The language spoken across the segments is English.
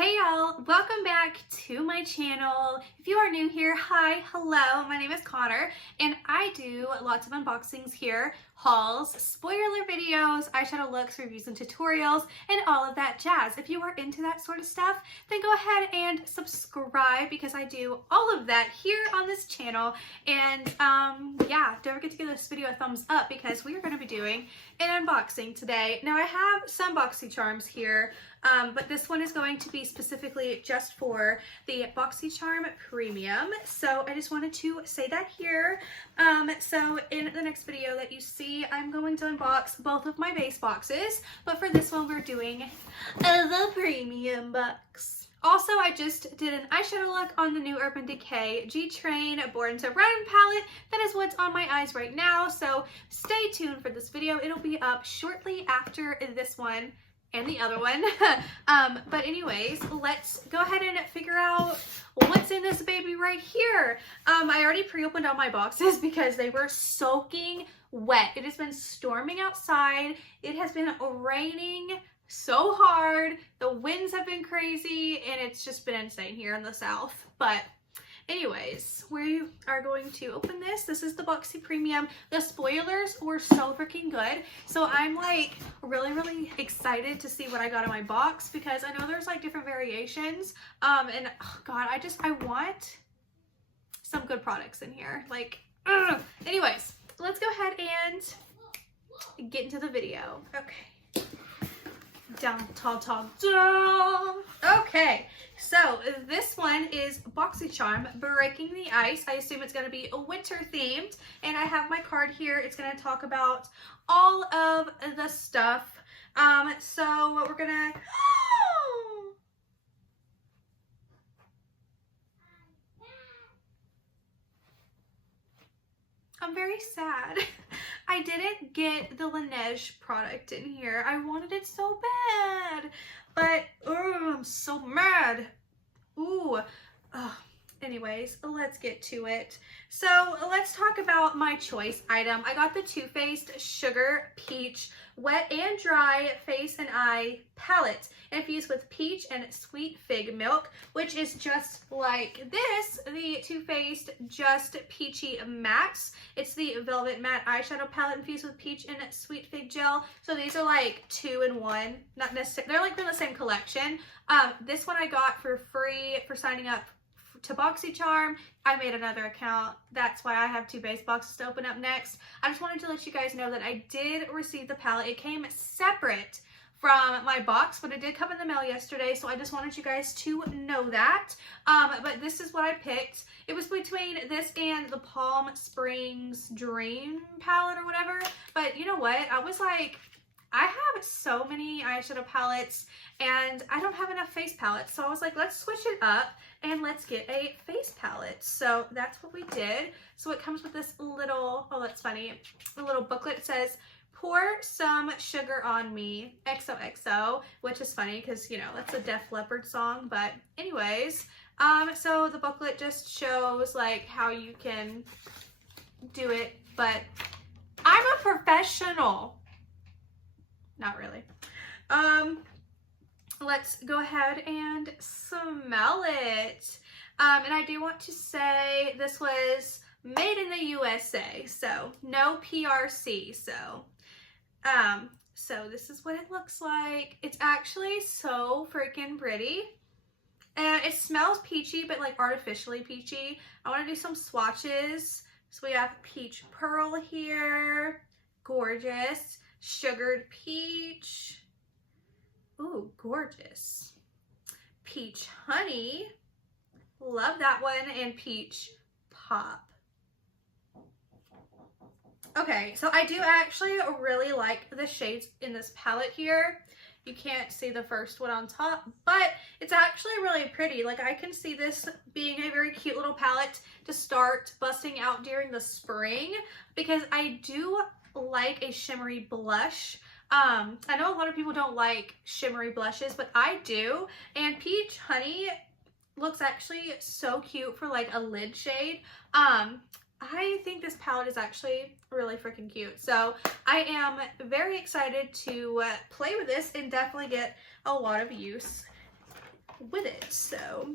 Hey y'all, welcome back to my channel. If you are new here, hi, hello, my name is Connor and I do lots of unboxings here, hauls, spoiler videos, eyeshadow looks, reviews and tutorials, and all of that jazz. If you are into that sort of stuff, then go ahead and subscribe because I do all of that here on this channel. And yeah, don't forget to give this video a thumbs up because we are going to be doing an unboxing today. Now I have some Boxycharms here, but this one is going to be specifically just for the Boxycharm Premium. So I just wanted to say that here. So in the next video that you see, I'm going to unbox both of my base boxes, but for this one we're doing the Premium box. Also, I just did an eyeshadow look on the new Urban Decay G-Train Born to Run palette. That is what's on my eyes right now, so stay tuned for this video. It'll be up shortly after this one and the other one. But anyways, let's go ahead and figure out what's in this baby right here. I already pre-opened all my boxes because they were soaking wet. It has been storming outside. It has been raining so hard. The winds have been crazy and it's just been insane here in the South. But anyways, we are going to open this. This is the Boxy Premium. The spoilers were so freaking good. So I'm like really excited to see what I got in my box because I know there's like different variations. And oh God, I want some good products in here. Like, anyways, let's go ahead and get into the video. Okay. Dun, dun, dun, dun. Okay, so this one is Boxycharm Breaking the Ice. I assume it's going to be winter themed, and I have my card here. It's going to talk about all of the stuff. So what we're gonna I'm very sad. I didn't get the Laneige product in here. I wanted it so bad, but I'm so mad. Ooh. Anyways, let's get to it. So let's talk about my choice item. I got the Too Faced Sugar Peach Wet and Dry Face and Eye Palette, infused with peach and sweet fig milk, which is just like this, the Too Faced Just Peachy Mattes. It's the Velvet Matte Eyeshadow Palette infused with peach and sweet fig gel. So these are like 2 in 1, not necessarily, they're like from the same collection. This one I got for free for signing up to Boxycharm. I made another account. That's why I have 2 base boxes to open up next. I just wanted to let you guys know that I did receive the palette. It came separate from my box, but it did come in the mail yesterday, so I just wanted you guys to know that. But this is what I picked. It was between this and the Palm Springs Dream palette or whatever, but you know what? I was like, I have so many eyeshadow palettes and I don't have enough face palettes. So I was like, let's switch it up and let's get a face palette. So that's what we did. So it comes with this little, oh, that's funny, a little booklet. It says, pour some sugar on me, XOXO, which is funny because, you know, that's a Def Leppard song. But anyways, so the booklet just shows like how you can do it, but I'm a professional. Not really. Let's go ahead and smell it. And I do want to say this was made in the USA, so no PRC. So this is what it looks like. It's actually so freaking pretty. And it smells peachy, but like artificially peachy. I want to do some swatches. So we have peach pearl here. Gorgeous. Sugared peach. Ooh, gorgeous. Peach honey. Love that one. And peach pop. Okay, so I do actually really like the shades in this palette here. You can't see the first one on top, but it's actually really pretty. Like, I can see this being a very cute little palette to start busting out during the spring because I do like a shimmery blush. I know a lot of people don't like shimmery blushes, but I do. And Peach Honey looks actually so cute for like a lid shade. I think this palette is actually really freaking cute. So I am very excited to play with this and definitely get a lot of use with it. So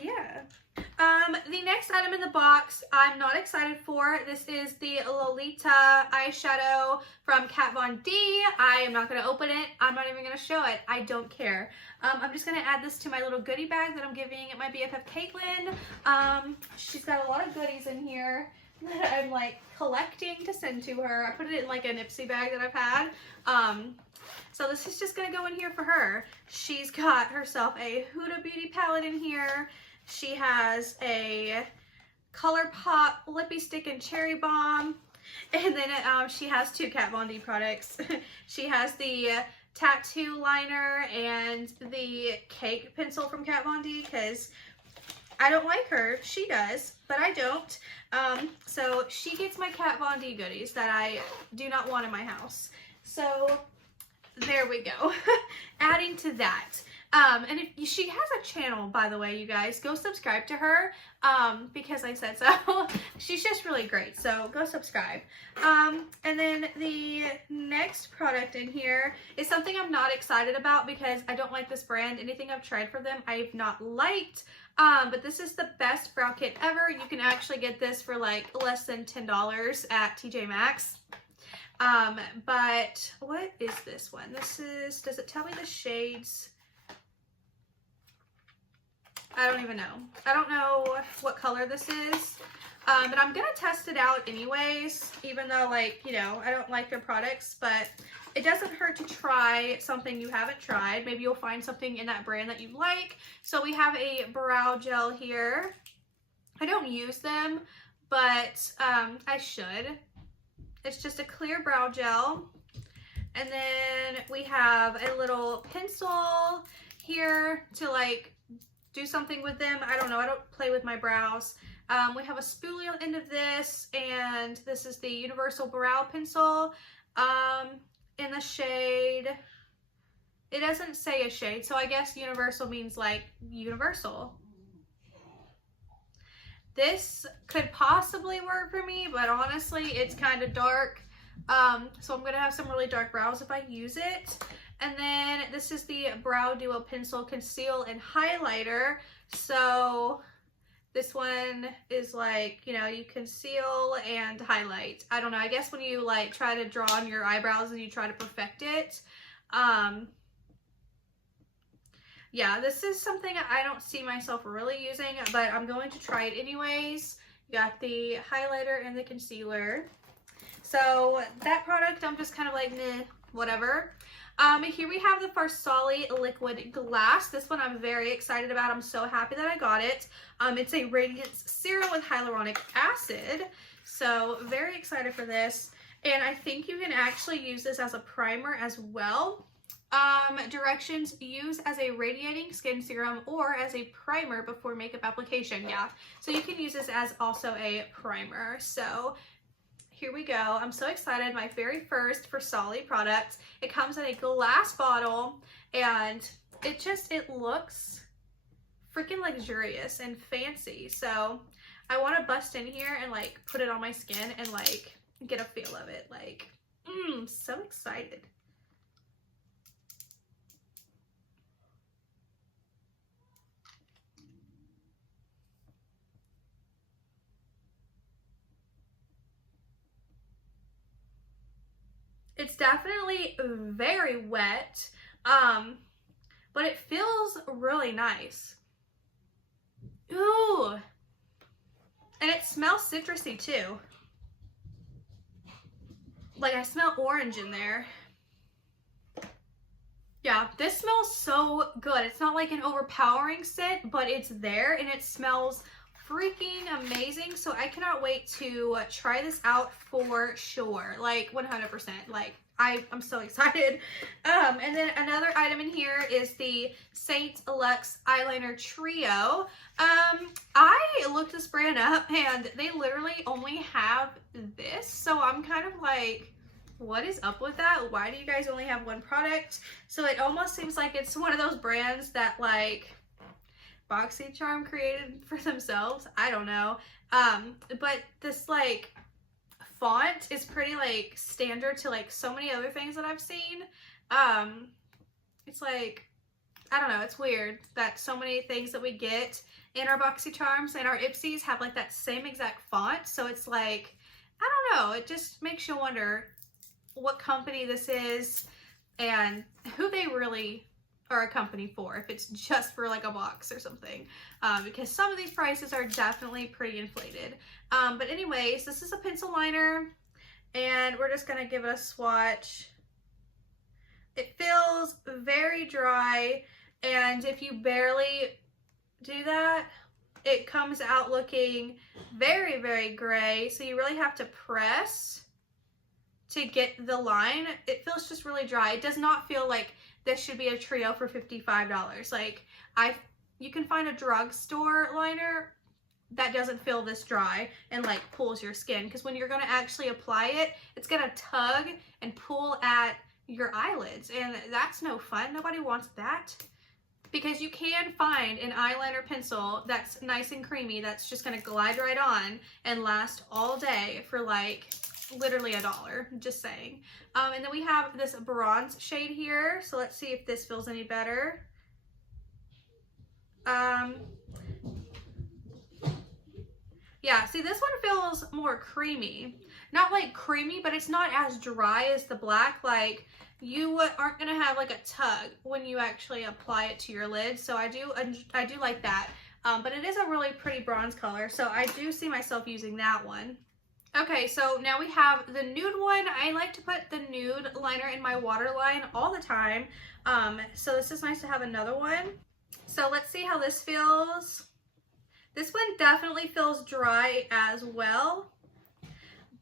yeah. The next item in the box I'm not excited for. This is the Lolita eyeshadow from Kat Von D. I am not going to open it. I'm not even going to show it. I don't care. I'm just going to add this to my little goodie bag that I'm giving my BFF Caitlin. She's got a lot of goodies in here that I'm like collecting to send to her. I put it in like an IPSY bag that I've had. So this is just going to go in here for her. She's got herself a Huda Beauty palette in here. She has a ColourPop lippy stick and cherry bomb, and then she has two Kat Von D products. She has the tattoo liner and the cake pencil from Kat Von D, because I don't like her. She does, but I don't. So she gets my Kat Von D goodies that I do not want in my house. So there we go. Adding to that. And if she has a channel, by the way, you guys, go subscribe to her, because I said so. She's just really great, so go subscribe. And then the next product in here is something I'm not excited about because I don't like this brand. Anything I've tried for them, I've not liked. But this is the best brow kit ever. You can actually get this for like less than $10 at TJ Maxx. But what is this one? This is, does it tell me the shades? I don't even know. I don't know what color this is, but I'm gonna test it out anyways, even though, like, you know, I don't like their products, but it doesn't hurt to try something you haven't tried. Maybe you'll find something in that brand that you like. So we have a brow gel here. I don't use them, but I should. It's just a clear brow gel. And then we have a little pencil here to like do something with them. I don't know. I don't play with my brows. We have a spoolie on the end of this, and this is the Universal Brow Pencil in the shade. It doesn't say a shade, so I guess universal means like universal. This could possibly work for me, but honestly, it's kind of dark. So I'm going to have some really dark brows if I use it. And then this is the Brow Duo Pencil Conceal and Highlighter. So this one is like, you know, you conceal and highlight. I don't know. I guess when you like try to draw on your eyebrows and you try to perfect it. Yeah, this is something I don't see myself really using, but I'm going to try it anyways. You got the highlighter and the concealer. So that product, I'm just kind of like, meh, whatever. Here we have the Farsali Liquid Glass. This one I'm very excited about. I'm so happy that I got it. It's a radiance serum with hyaluronic acid. So very excited for this. And I think you can actually use this as a primer as well. Directions: use as a radiating skin serum or as a primer before makeup application. Yeah, so you can use this as also a primer. So here we go. I'm so excited. My very first Farsali product. It comes in a glass bottle, and it looks freaking luxurious and fancy. So I want to bust in here and like put it on my skin and like get a feel of it. Like, so excited. It's definitely very wet, but it feels really nice. Ooh, and it smells citrusy too. Like I smell orange in there. Yeah, this smells so good. It's not like an overpowering scent, but it's there and it smells freaking amazing. So I cannot wait to try this out for sure, like 100%. Like I'm so excited. And then another item in here is the Saint Luxe Eyeliner Trio. I looked this brand up and they literally only have this, so I'm kind of like, what is up with that? Why do you guys only have one product? So it almost seems like it's one of those brands that like Boxycharm created for themselves. I don't know. But this like font is pretty like standard to like so many other things that I've seen. It's like I don't know, it's weird that so many things that we get in our Boxycharms and our IPSYs have like that same exact font. So it's like, I don't know, it just makes you wonder what company this is and who they really are a company for, if it's just for like a box or something, because some of these prices are definitely pretty inflated. But anyways, this is a pencil liner and we're just gonna give it a swatch. It feels very dry, and if you barely do that, it comes out looking very, very gray. So you really have to press to get the line. It feels just really dry. It does not feel like this should be a trio for $55. Like, you can find a drugstore liner that doesn't feel this dry and like pulls your skin, because when you're gonna actually apply it, it's gonna tug and pull at your eyelids, and that's no fun. Nobody wants that, because you can find an eyeliner pencil that's nice and creamy that's just gonna glide right on and last all day for like literally $1, just saying. And then we have this bronze shade here, so let's see if this feels any better. Yeah, see, this one feels more creamy. Not like creamy, but it's not as dry as the black. Like, you aren't gonna have like a tug when you actually apply it to your lid. So I do like that. But it is a really pretty bronze color, so I do see myself using that one. Okay, so now we have the nude one. I like to put the nude liner in my waterline all the time. So this is nice to have another one. So let's see how this feels. This one definitely feels dry as well,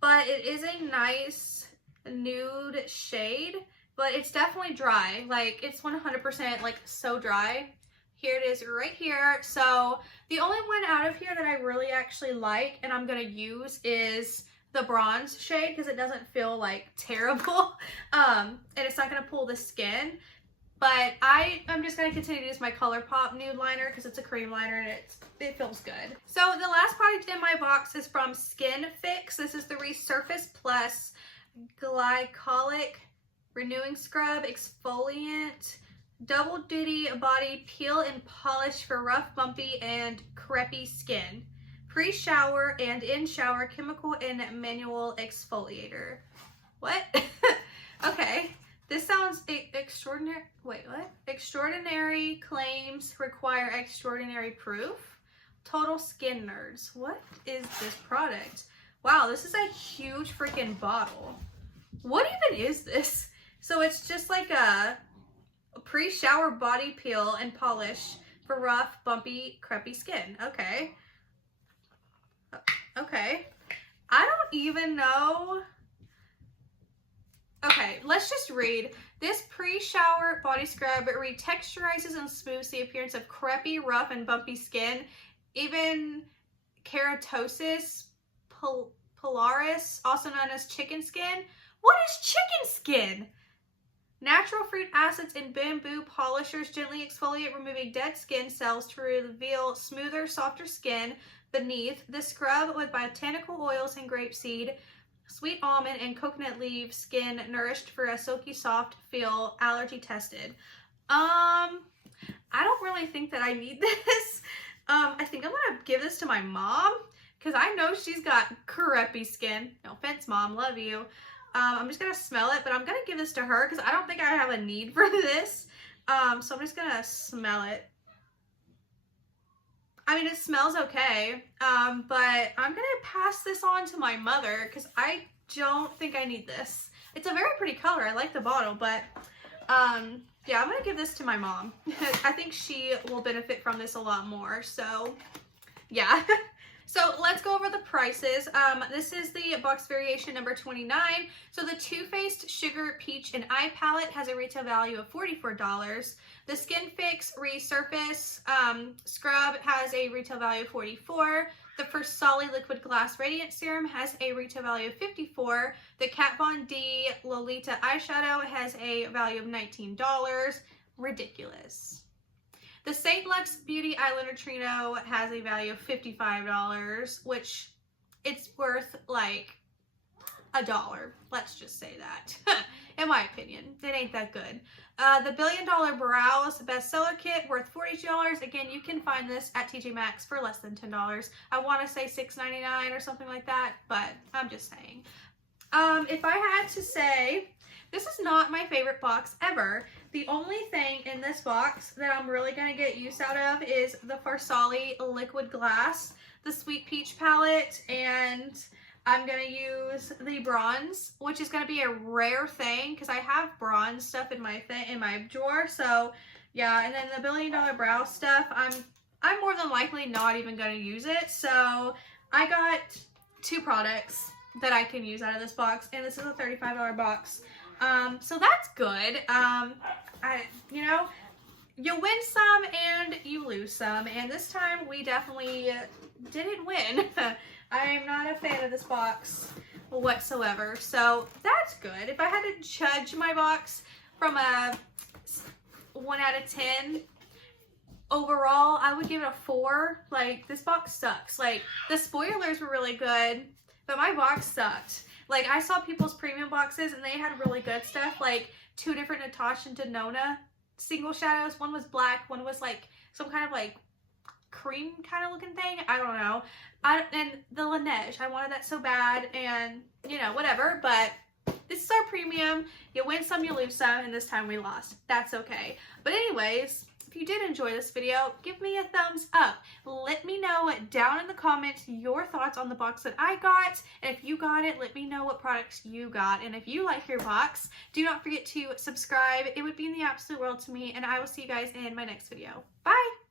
but it is a nice nude shade, but it's definitely dry. Like, it's 100% like so dry. Here it is right here. So the only one out of here that I really actually like and I'm gonna use is the bronze shade, because it doesn't feel like terrible, and it's not gonna pull the skin. But I'm just gonna continue to use my ColourPop nude liner because it's a cream liner and it feels good. So the last product in my box is from Skin Fix. This is the Resurface Plus Glycolic Renewing Scrub Exfoliant Double Duty Body Peel and Polish for rough, bumpy, and crepey skin. Pre-shower and in-shower chemical and manual exfoliator. What? Okay. This sounds extraordinary. Wait, what? Extraordinary claims require extraordinary proof. Total skin nerds. What is this product? Wow, this is a huge freaking bottle. What even is this? So it's just like a pre-shower body peel and polish for rough, bumpy, crepey skin. Okay. Okay. I don't even know. Okay, let's just read. This pre-shower body scrub retexturizes and smooths the appearance of crepey, rough, and bumpy skin. Even keratosis pilaris, also known as chicken skin. What is chicken skin? Natural fruit acids and bamboo polishers gently exfoliate, removing dead skin cells to reveal smoother, softer skin beneath. The scrub with botanical oils and grapeseed, sweet almond, and coconut leaf skin nourished for a silky soft feel, allergy tested. I don't really think that I need this. I think I'm gonna give this to my mom because I know she's got crepey skin. No offense, Mom, love you. I'm just gonna smell it, but I'm gonna give this to her because I don't think I have a need for this. So I'm just gonna smell it. I mean, it smells okay, but I'm gonna pass this on to my mother because I don't think I need this. It's a very pretty color. I like the bottle, but yeah, I'm gonna give this to my mom. I think she will benefit from this a lot more, so yeah. So let's go over the prices. This is the box variation number 29. So the Too Faced Sugar Peach and Eye Palette has a retail value of $44. The Skin Fix Resurface Scrub has a retail value of $44. The First Solid Liquid Glass Radiant Serum has a retail value of $54. The Kat Von D Lolita Eyeshadow has a value of $19. Ridiculous. The St. Luxe Beauty Eyeliner Trino has a value of $55, which it's worth like $1. Let's just say that. in my opinion. It ain't that good. The $1 Billion Brows bestseller kit worth $42. Again, you can find this at TJ Maxx for less than $10. I want to say $6.99 or something like that, but I'm just saying. If I had to say, this is not my favorite box ever. The only thing in this box that I'm really going to get use out of is the Farsali Liquid Glass, the Sweet Peach palette, and I'm going to use the bronze, which is going to be a rare thing because I have bronze stuff in my drawer. So yeah, and then the $1 Billion Brow stuff, I'm more than likely not even going to use it. So I got 2 products that I can use out of this box, and this is a $35 box. So that's good. You know, you win some and you lose some, and this time we definitely didn't win. I am not a fan of this box whatsoever, so that's good. If I had to judge my box from a 1 out of 10, overall, I would give it a 4. Like, this box sucks. Like, the spoilers were really good, but my box sucked. Like, I saw people's premium boxes and they had really good stuff, like 2 different Natasha and Denona single shadows. One was black, one was like some kind of like cream kind of looking thing. I don't know. And the Laneige, I wanted that so bad, and you know, whatever, but this is our premium. You win some, you lose some, and this time we lost. That's okay. But anyways, if you did enjoy this video, give me a thumbs up. Let me know down in the comments your thoughts on the box that I got. And if you got it, let me know what products you got. And if you like your box, do not forget to subscribe. It would mean the absolute world to me. And I will see you guys in my next video. Bye!